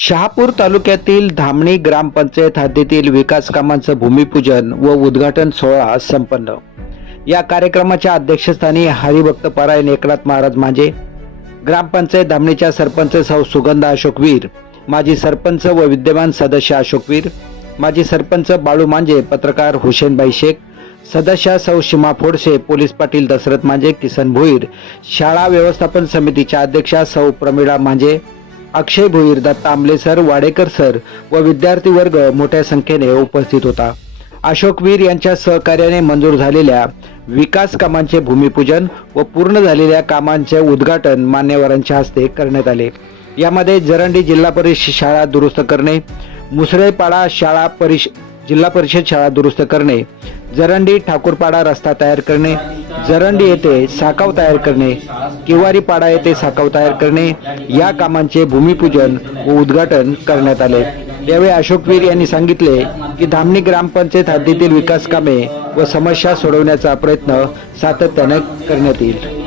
शहापूर तालुक्यातील धामणी ग्रामपंचायत हद्दीतील विकास कामांचं भूमिपूजन व उद्घाटन सोहळा संपन्न. या कार्यक्रमाच्या अध्यक्षस्थानी हरिभक्त पारायण एकनाथ महाराज मांजे ग्रामपंचायत धामणीच्या सरपंच सौ सुगंधा अशोकवीर माजी सरपंच व विद्यमान सदस्य अशोकवीर माजी सरपंच बाळू मांजे पत्रकार हुसेनबाई शेख सदस्य सौ सीमा फोडसे पोलीस पाटील दशरथ मांजे किसन भोईर शाळा व्यवस्थापन समितीच्या अध्यक्षा सौ प्रमिळा मांजे अक्षय भोईर दत्ता आंबलेसर वाडेकर सर व विद्यार्थी वर्ग मोठ्या संख्येने उपस्थित होता. अशोकवीर यांच्या सहकार्याने मंजूर झालेल्या विकास कामांचे भूमिपूजन व पूर्ण झालेल्या कामांचे उद्घाटन मान्यवरांच्या हस्ते करण्यात आले. यामध्ये जरंडी जिल्हा परिषद शाळा दुरुस्त करणे मुसळेपाडा शाळा परिष जिल्हा परिषद शाळा दुरुस्त करणे जरंडी ठाकूरपाडा रस्ता तयार करणे जरंडी येथे साकाव तयार करणे किवारीपाडा येथे साकाव तयार करणे या कामांचे भूमिपूजन व उद्घाटन करण्यात आले. यावेळी अशोकवीर यांनी सांगितले की धामणी ग्रामपंचायत हद्दीतील विकास कामे व समस्या सोडवण्याचा प्रयत्न सातत्याने करण्यात येईल.